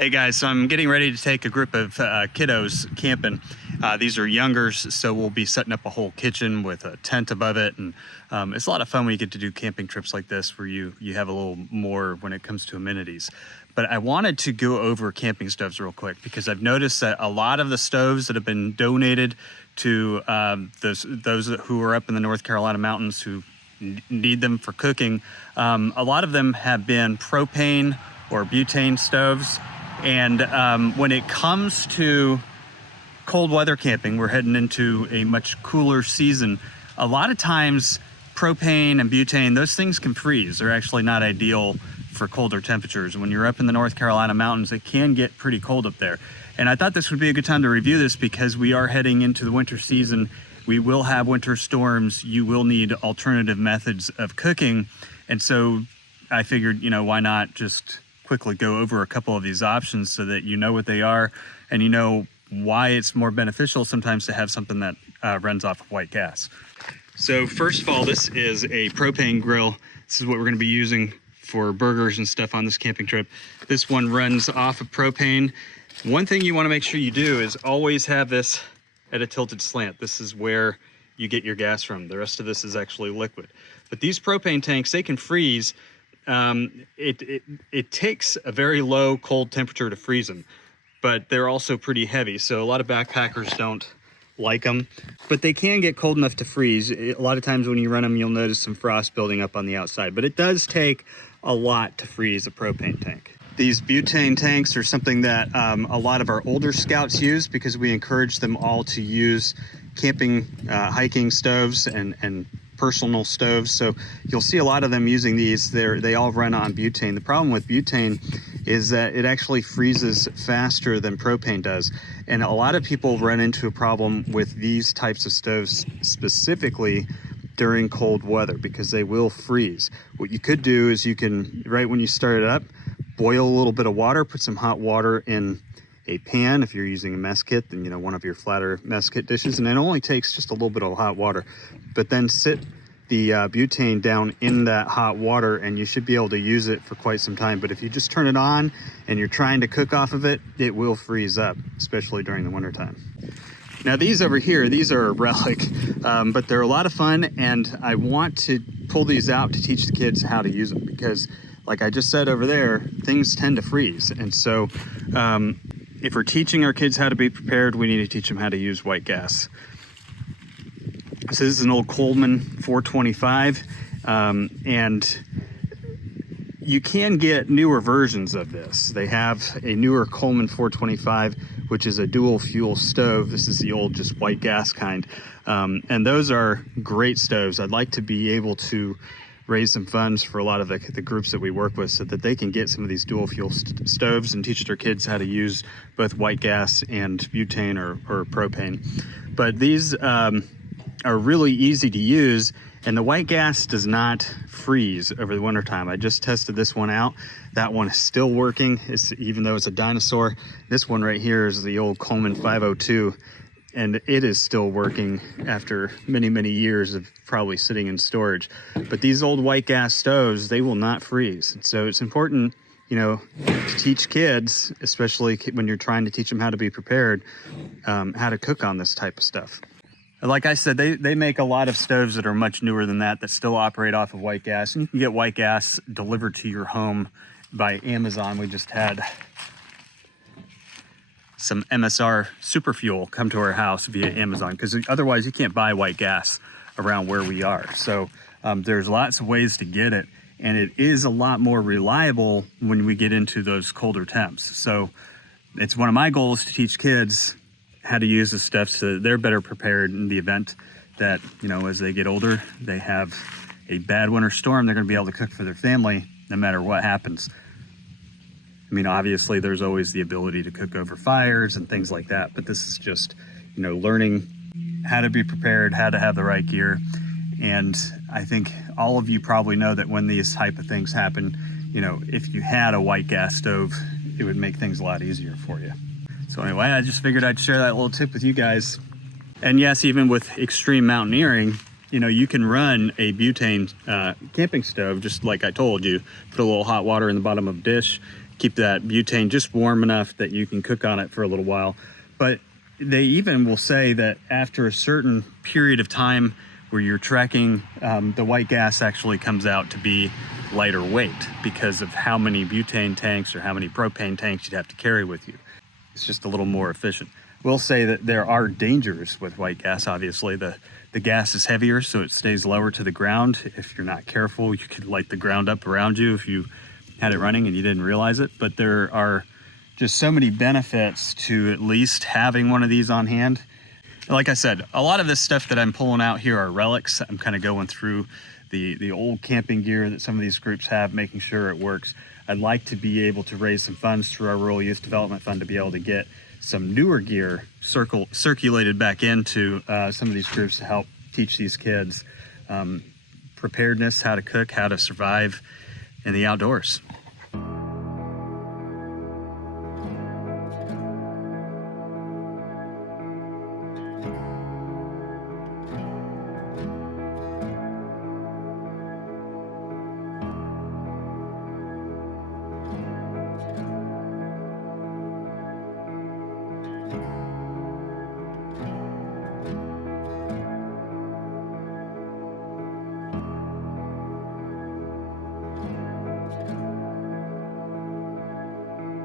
Hey guys, so I'm getting ready to take a group of kiddos camping. These are youngers, so we'll be setting up a whole kitchen with a tent above it, and it's a lot of fun when you get to do camping trips like this where you have a little more when it comes to amenities. But I wanted to go over camping stoves real quick because I've noticed that a lot of the stoves that have been donated to those who are up in the North Carolina mountains who need them for cooking, a lot of them have been propane or butane stoves. And when it comes to cold weather camping, we're heading into a much cooler season. A lot of times propane and butane, those things can freeze. They're actually not ideal for colder temperatures. When you're up in the North Carolina mountains, it can get pretty cold up there. And I thought this would be a good time to review this because we are heading into the winter season. We will have winter storms. You will need alternative methods of cooking. And so I figured, why not just quickly go over a couple of these options so that you know what they are and you know why it's more beneficial sometimes to have something that runs off of white gas. So first of all, this is a propane grill. This is what we're going to be using for burgers and stuff on this camping trip. This one runs off of propane. One thing you want to make sure you do is always have this at a tilted slant. This is where you get your gas from. The rest of this is actually liquid. But these propane tanks, they can freeze. It takes a very low cold temperature to freeze them, but they're also pretty heavy. So a lot of backpackers don't like them, but they can get cold enough to freeze. A lot of times when you run them, you'll notice some frost building up on the outside, but it does take a lot to freeze a propane tank. These butane tanks are something that a lot of our older scouts use because we encourage them all to use camping, hiking stoves and personal stoves. So you'll see a lot of them using these. They all run on butane. The problem with butane is that it actually freezes faster than propane does. And a lot of people run into a problem with these types of stoves specifically during cold weather because they will freeze. What you could do is you can, right when you start it up, boil a little bit of water, put some hot water in a pan. If you're using a mess kit, then one of your flatter mess kit dishes, and it only takes just a little bit of hot water. But then sit the butane down in that hot water and you should be able to use it for quite some time. But if you just turn it on and you're trying to cook off of it, it will freeze up, especially during the winter time. Now these over here, these are a relic, but they're a lot of fun, and I want to pull these out to teach the kids how to use them because, like I just said over there, things tend to freeze. And so if we're teaching our kids how to be prepared, we need to teach them how to use white gas. So this is an old Coleman 425, and you can get newer versions of this. They have a newer Coleman 425, which is a dual fuel stove. This is the old just white gas kind, and those are great stoves. I'd like to be able to raise some funds for a lot of the groups that we work with so that they can get some of these dual fuel stoves and teach their kids how to use both white gas and butane or propane. But these are really easy to use, and the white gas does not freeze over the wintertime. I just tested this one out. That one is still working, even though it's a dinosaur. This one right here is the old Coleman 502, and it is still working after many, many years of probably sitting in storage. But these old white gas stoves, they will not freeze. So it's important, to teach kids, especially when you're trying to teach them how to be prepared, how to cook on this type of stuff. Like I said, they make a lot of stoves that are much newer than that still operate off of white gas. And you can get white gas delivered to your home by Amazon. We just had some MSR super fuel come to our house via Amazon because otherwise you can't buy white gas around where we are. So there's lots of ways to get it, and it is a lot more reliable when we get into those colder temps. So it's one of my goals to teach kids how to use this stuff so that they're better prepared in the event that, as they get older, they have a bad winter storm, they're going to be able to cook for their family no matter what happens. I mean, obviously there's always the ability to cook over fires and things like that, but this is just, learning how to be prepared, how to have the right gear. And I think all of you probably know that when these type of things happen, if you had a white gas stove, it would make things a lot easier for you. So anyway, I just figured I'd share that little tip with you guys. And yes, even with extreme mountaineering, you can run a butane camping stove, just like I told you. Put a little hot water in the bottom of a dish, keep that butane just warm enough that you can cook on it for a little while. But they even will say that after a certain period of time where you're trekking, the white gas actually comes out to be lighter weight because of how many butane tanks or how many propane tanks you'd have to carry with you. It's just a little more efficient. We'll say that there are dangers with white gas. Obviously, the gas is heavier, so it stays lower to the ground. If you're not careful, you could light the ground up around you if you had it running and you didn't realize it. But there are just so many benefits to at least having one of these on hand. Like I said, a lot of this stuff that I'm pulling out here are relics. I'm kind of going through the old camping gear that some of these groups have, making sure it works. I'd like to be able to raise some funds through our Rural Youth Development Fund to be able to get some newer gear circulated back into some of these groups to help teach these kids preparedness, how to cook, how to survive in the outdoors.